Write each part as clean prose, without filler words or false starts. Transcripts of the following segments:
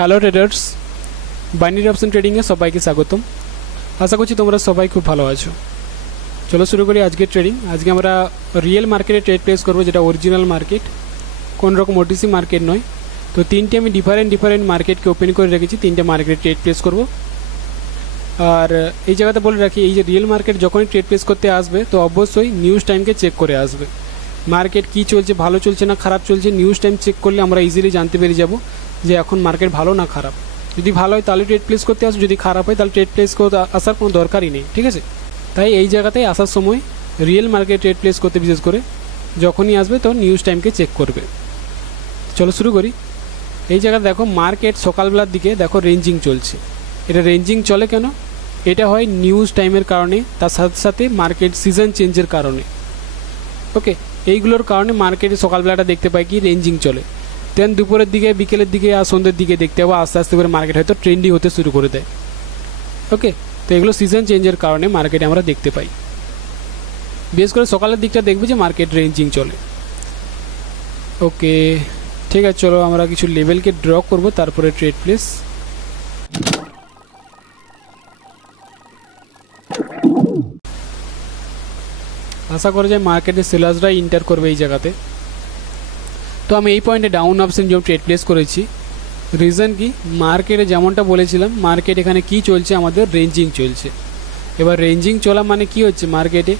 Hello traders, binary option ট্রেডিংয়ে সবাইকে স্বাগতম। আশা করছি তোমরা সবাই খুব ভালো আছো। চলো শুরু করি আজকের ট্রেডিং। আজকে আমরা রিয়েল মার্কেটে ট্রেড প্লেস করবো, যেটা অরিজিনাল মার্কেট, কোন রকম ওটিসি মার্কেট নয়। তো তিনটে আমি ডিফারেন্ট মার্কেটকে ওপেন করে রেখেছি, তিনটে মার্কেটে ট্রেড প্লেস করব। আর এই জায়গাতে বলে রাখি, এই যে রিয়েল মার্কেট যখনই ট্রেড প্লেস করতে আসবে তো অবশ্যই নিউজ টাইমকে চেক করে আসবে। মার্কেট কী চলছে, ভালো চলছে না খারাপ চলছে, নিউজ টাইম চেক করলে আমরা ইজিলি জানতে পেরে যাব যে এখন মার্কেট ভালো না খারাপ। যদি ভালো হয় তাহলে ট্রেড প্লেস করতে আসবে, যদি খারাপ হয় তাহলে ট্রেড প্লেস করতে আসার কোনো দরকারই নেই, ঠিক আছে। তাই এই জায়গাতে আসার সময় রিয়েল মার্কেট ট্রেড প্লেস করতে বিশেষ করে যখনই আসবে তো নিউজ টাইমকে চেক করবে। চলো শুরু করি। এই জায়গায় দেখো মার্কেট সকালবেলার দিকে দেখো রেঞ্জিং চলছে। এটা রেঞ্জিং চলে কেন? এটা হয় নিউজ টাইমের কারণে, তার সাথে সাথে মার্কেট সিজন চেঞ্জের কারণে। ওকে, এইগুলোর কারণে মার্কেটে সকালবেলাটা দেখতে পাই কি রেঞ্জিং চলে। দেন দুপুরের দিকে, বিকেলের দিকে আর সন্ধ্যের দিকে দেখতে পাবো আস্তে আস্তে করে মার্কেট হয়তো ট্রেন্ডিং হতে শুরু করে দেয়। ওকে, তো এগুলো সিজন চেঞ্জের কারণে মার্কেটে আমরা দেখতে পাই। বিশেষ করে সকালের দিকটা দেখবে যে মার্কেট রেঞ্জিং চলে। ওকে ঠিক আছে, চলো আমরা কিছু লেভেলকে ড্র করব, তারপরে ট্রেড প্লেস। আশা করা যায় মার্কেটে সেলার্সরাই ইন্টার করবে এই জায়গাতে। তো আমি এই পয়েন্টে ডাউন অপশন যেমন ট্রেড প্লেস করেছি। রিজন কি, মার্কেটে যেমনটা বলেছিলাম মার্কেট এখানে কি চলছে, আমাদের রেঞ্জিং চলছে। এবার রেঞ্জিং চলা মানে কি হচ্ছে, মার্কেটে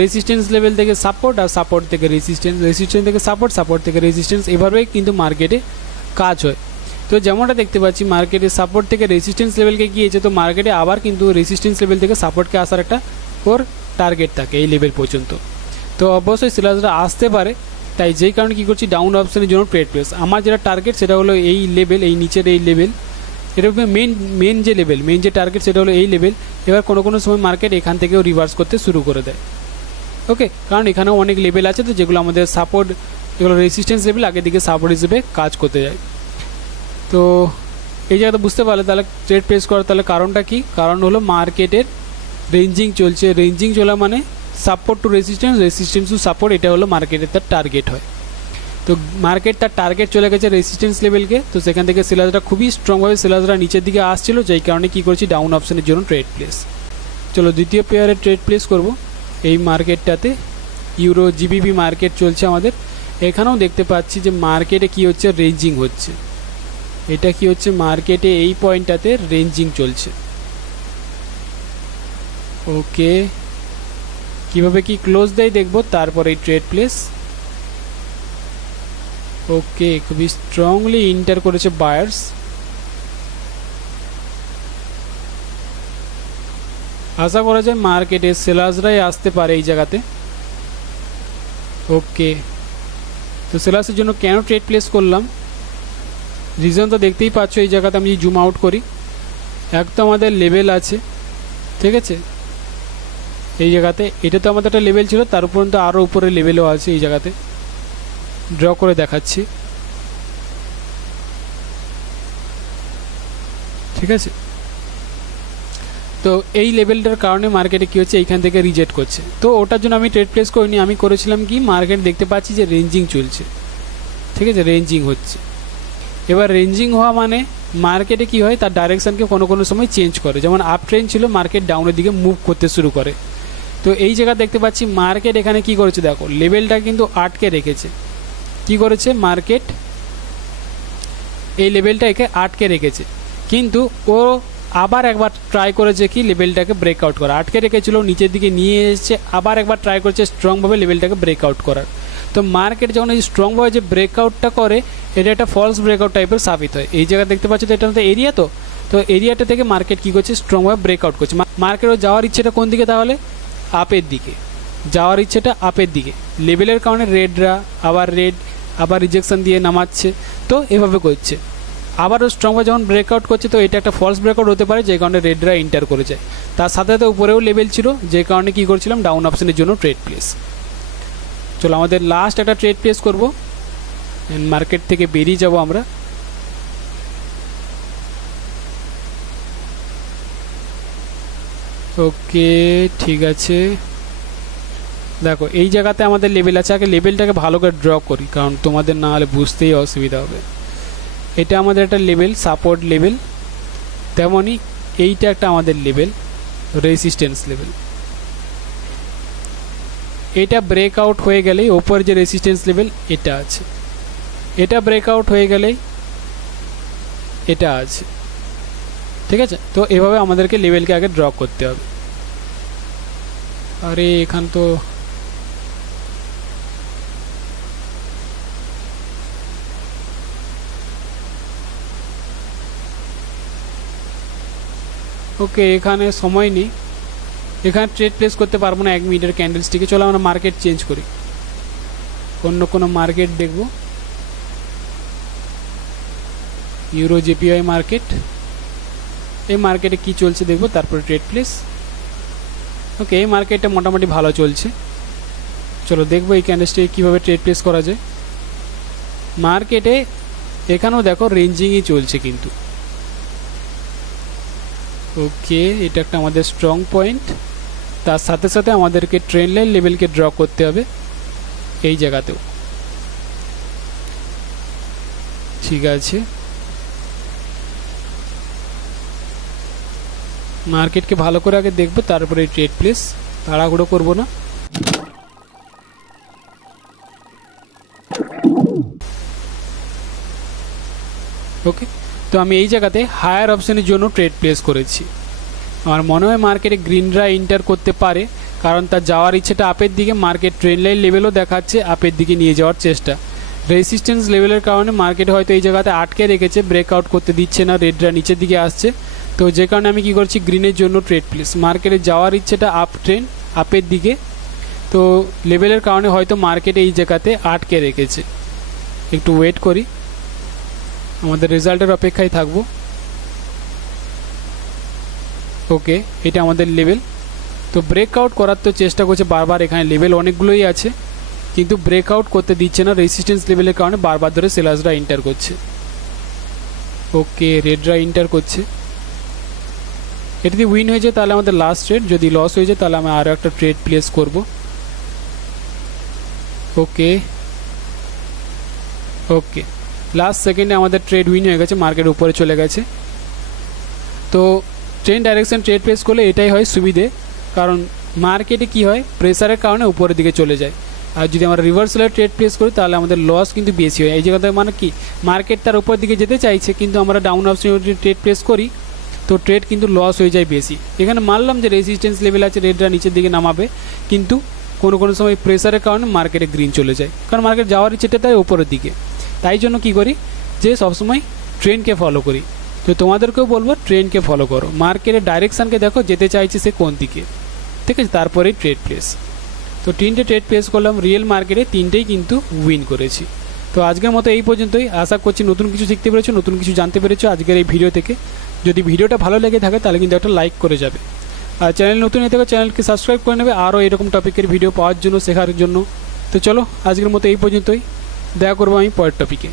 রেজিস্ট্যান্স লেভেল থেকে সাপোর্ট আর সাপোর্ট থেকে রেজিস্ট্যান্স, রেজিস্ট্যান্স থেকে সাপোর্ট, সাপোর্ট থেকে রেজিস্ট্যান্স, এভাবেই কিন্তু মার্কেটে কাজ হয়। তো যেমনটা দেখতে পাচ্ছি মার্কেটে সাপোর্ট থেকে রেজিস্ট্যান্স লেভেলকে গিয়েছে, তো মার্কেটে আবার কিন্তু রেজিস্ট্যান্স লেভেল থেকে সাপোর্টকে আসার একটা ওর টার্গেট থাকে এই লেভেল পর্যন্ত। তো অবশ্যই সেলার্সরা আসতে পারে, তাই যেই কারণে কী করছি ডাউন অপশনের জন্য ট্রেড প্লেস। আমার যেটা টার্গেট সেটা হলো এই লেভেল, এই নিচের এই লেভেল। এটা মেন যে লেভেল, মেন যে টার্গেট সেটা হলো এই লেভেল। এবার কোনো সময় মার্কেট এখান থেকেও রিভার্স করতে শুরু করে দেয়। ওকে, কারণ এখানেও অনেক লেভেল আছে, তো যেগুলো আমাদের সাপোর্ট, যেগুলো রেজিস্ট্যান্স লেভেল আগের দিকে সাপোর্ট হিসেবে কাজ করতে যায়। তো এই জায়গাটা বুঝতে পারলে তাহলে ট্রেড প্লেস করার তাহলে কারণটা কি, কারণ হলো মার্কেটের রেঞ্জিং চলছে। রেঞ্জিং চলা মানে support to resistance, resistance to support, এটা হলো মার্কেটের তার টার্গেট হয়। তো মার্কেট তার টার্গেট চলে গেছে রেজিস্ট্যান্স লেভেলকে, তো সেখান থেকে সেলার্সরা খুবই স্ট্রংভাবে সেলার্সরা নিচের দিকে আসছিল, যেই কারণে কী করছি ডাউন অপশনের জন্য ট্রেড প্লেস। চলো দ্বিতীয় পেয়ারে ট্রেড প্লেস করব। এই মার্কেটটাতে ইউরো জিবিপি মার্কেট চলছে আমাদের। এখানেও দেখতে পাচ্ছি যে মার্কেটে কি হচ্ছে, রেঞ্জিং হচ্ছে। এটা কি হচ্ছে, মার্কেটে এই পয়েন্টটাতে রেঞ্জিং চলছে। ওকে, কিভাবে কি ক্লোজ দেয় দেখবো, তারপরে এই ট্রেড প্লেস। ওকে, খুবই স্ট্রংলি ইন্টার করেছে বায়ার্স। আশা করা যায় মার্কেটে সেলার্সরাই আসতে পারে এই জায়গাতে। ওকে, তো সেলার্সের জন্য কেন ট্রেড প্লেস করলাম, রিজন তো দেখতেই পাচ্ছ। এই জায়গাতে আমি জুম আউট করি, এক তো আমাদের লেভেল আছে, ঠিক আছে। এই জায়গাতে এটা তো আমাদের একটা লেভেল ছিল, তার উপর তো আরও উপরে লেভেলও আছে। এই জায়গাতে ড্র করে দেখাচ্ছি, ঠিক আছে। তো এই লেভেলটার কারণে মার্কেটে কী হচ্ছে, এইখান থেকে রিজেক্ট করছে। তো ওটার জন্য আমি ট্রেড প্লেস করিনি, আমি করেছিলাম কি, মার্কেট দেখতে পাচ্ছি যে রেঞ্জিং চলছে, ঠিক আছে, রেঞ্জিং হচ্ছে। এবার রেঞ্জিং হওয়া মানে মার্কেটে কি হয়, তার ডাইরেকশানকে কোনো সময় চেঞ্জ করে। যেমন আপ ট্রেন্ড ছিল, মার্কেট ডাউনের দিকে মুভ করতে শুরু করে। তো এই জায়গা দেখতে পাচ্ছি মার্কেট এখানে কি করেছে, দেখো লেভেলটা কিন্তু আটকে রেখেছে। কি করেছে মার্কেট, এই লেভেলটা একে আটকে রেখেছে, কিন্তু ও আবার একবার ট্রাই করেছে কি লেভেলটাকে ব্রেকআউট করা। আটকে রেখেছিল, নিচের দিকে নিয়ে এসেছে, আবার একবার ট্রাই করেছে স্ট্রংভাবে লেভেলটাকে ব্রেকআউট করার। তো মার্কেট যখন এই স্ট্রংভাবে যে ব্রেকআউটটা করে, এটা একটা ফলস ব্রেকআউট টাইপের সাবিত হয়। এই জায়গায় দেখতে পাচ্ছি তো এটা আমাদের এরিয়া, তো এরিয়াটা থেকে মার্কেট কী করছে, স্ট্রংভাবে ব্রেকআউট করছে। মার্কেটও যাওয়ার ইচ্ছেটা কোন দিকে, তাহলে আপের দিকে যাওয়ার ইচ্ছেটা, আপের দিকে। লেভেলের কারণে রেডরা আবার রিজেকশন দিয়ে নামাচ্ছে, তো এভাবে করছে। আবারও স্ট্রংভাবে যখন ব্রেকআউট করছে, তো এটা একটা ফলস ব্রেকআউট হতে পারে, যে কারণে রেডরা ইন্টার করে যায়। তার সাথে সাথে উপরেও লেভেল ছিল, যে কারণে কী করছিলাম ডাউন অপশনের জন্য ট্রেড প্লেস। চলো আমাদের লাস্ট একটা ট্রেড প্লেস করব, মার্কেট থেকে বেরিয়ে যাব আমরা। ওকে ঠিক আছে, দেখো এই জায়গাতে আমাদের লেভেল আছে। আগে লেভেলটাকে ভালো করে ড্র করি, কারণ তোমাদের না হলে বুঝতেই অসুবিধা হবে। এটা আমাদের একটা লেভেল, সাপোর্ট লেভেল। তেমনই এইটা একটা আমাদের লেভেল, রেজিস্ট্যান্স লেভেল। এটা ব্রেকআউট হয়ে গেলেই ওপর যে রেজিস্ট্যান্স লেভেল এটা আছে, এটা ব্রেকআউট হয়ে গেলেই এটা আছে। ঠিক আছে, তো এভাবে আমাদেরকে লেভেলকে আগে ড্র করতে হবে। আরে এখান তো ওকে, এখানে সময় নেই, এখানে ট্রেড প্লেস করতে পারবো না 1 মিনিটের ক্যান্ডেলস্টিকে। চলো আমরা মার্কেট চেঞ্জ করি, অন্য কোনো মার্কেট দেখব। ইউরো জেপিওয়াই মার্কেট, এই মার্কেটে কি চলছে দেখব, তারপরে ট্রেড প্লেস। ওকে, এই মার্কেটটা মোটামুটি ভালো চলছে। চলো দেখবো এই ক্যান্ডেলস্টিকে কীভাবে ট্রেড প্লেস করা যায়। মার্কেটে এখানেও দেখো রেঞ্জিংই চলছে কিন্তু। ওকে, এটা একটা আমাদের স্ট্রং পয়েন্ট। তার সাথে সাথে আমাদেরকে ট্রেন্ড লাইন লেভেলকে ড্র করতে হবে এই জায়গাতেও। ঠিক আছে, মার্কেটকে ভালো করে আগে দেখবো, তারপরে ট্রেড প্লেস, তাড়াহুড়ো করবো না। ওকে, তো আমি এই জায়গাতে হায়ার অপশনের জন্য ট্রেড প্লেস করেছি। আমার মনে হয় মার্কেটে গ্রিনরা এন্টার করতে পারে, কারণ তার যাওয়ার ইচ্ছেটা আপের দিকে। মার্কেট ট্রেন্ড লাইন লেভেলও দেখাচ্ছে আপের দিকে নিয়ে যাওয়ার চেষ্টা। রেজিস্ট্যান্স লেভেলের কারণে মার্কেট হয়তো এই জায়গাতে আটকে রেখেছে, ব্রেকআউট করতে দিচ্ছে না, রেডরা নিচের দিকে আসছে। তো যে কারণে আমি কি করছি, গ্রিনের জন্য ট্রেড প্লেস। মার্কেটে যাওয়ার ইচ্ছেটা আপ ট্রেন্ড, আপের দিকে, তো লেভেলের কারণে হয়তো মার্কেটে এই জায়গাতে আটকে রেখেছে। একটু ওয়েট করি, আমাদের রেজাল্টের অপেক্ষায় থাকবো। ওকে, এটা আমাদের লেভেল। তো ব্রেকআউট করার তো চেষ্টা করছে বারবার, এখানে লেভেল অনেকগুলোই আছে কিন্তু ব্রেকআউট করতে দিচ্ছে না। রেজিস্ট্যান্স লেভেলের কারণে বারবার ধরে সেলার্সরা এন্টার করছে। ওকে, রেডরা এন্টার করছে। এটা যদি উইন হয়ে যায় তাহলে আমাদের লাস্ট ট্রেড, যদি লস হয়ে যায় তাহলে আমি আরও একটা ট্রেড প্লেস করব। ওকে ওকে, লাস্ট সেকেন্ডে আমাদের ট্রেড উইন হয়ে গেছে, মার্কেট উপরে চলে গেছে। তো ট্রেন্ড ডাইরেকশন ট্রেড প্লেস করলে এটাই হয় সুবিধে, কারণ মার্কেটে কি হয়, প্রেসারের কারণে উপরের দিকে চলে যায়। আর যদি আমরা রিভার্সালের ট্রেড প্লেস করি তাহলে আমাদের লস কিন্তু বেশি হয়। এই জায়গাতে মানে কি, মার্কেট তার উপর দিকে যেতে চাইছে কিন্তু আমরা ডাউন অপশনে ট্রেড প্লেস করি, তো ট্রেড কিন্তু লস হয়ে যায় বেশি। এখানে মানলাম যে রেজিস্ট্যান্স লেভেল আছে, রেডরা নিচের দিকে নামাবে, কিন্তু কোনো কোনো সময় প্রেসারের কারণে মার্কেটে গ্রিন চলে যায়, কারণ মার্কেট যাওয়ার ইচ্ছেটা তাই উপরের দিকে। তাই জন্য কি করি, যে সবসময় ট্রেন্ডকে ফলো করি। তো তোমাদেরকেও বলবো ট্রেন্ডকে ফলো করো, মার্কেটের ডাইরেকশানকে দেখো যেতে চাইছে সে কোন দিকে। ঠিক আছে, তারপরেই ট্রেড প্লেস। তো 3টে ট্রেড প্লেস করলাম রিয়েল মার্কেটে, 3টেই কিন্তু উইন করেছি। তো আজকের মতো এই পর্যন্তই। আশা করছি নতুন কিছু শিখতে পেরেছো, নতুন কিছু জানতে পেরেছো আজকের এই ভিডিও থেকে। যদি ভিডিওটা ভালো লেগে থাকে তাহলে কিন্তু একটা লাইক করে যাবে, আর চ্যানেল নতুন হয়ে থাকে চ্যানেলকে সাবস্ক্রাইব করে নেবে আরও এরকম টপিকের ভিডিও পাওয়ার জন্য, শেখার জন্য। তো চলো আজকের মতো এই পর্যন্তই, দেখা করবো আমি পরের টপিকে।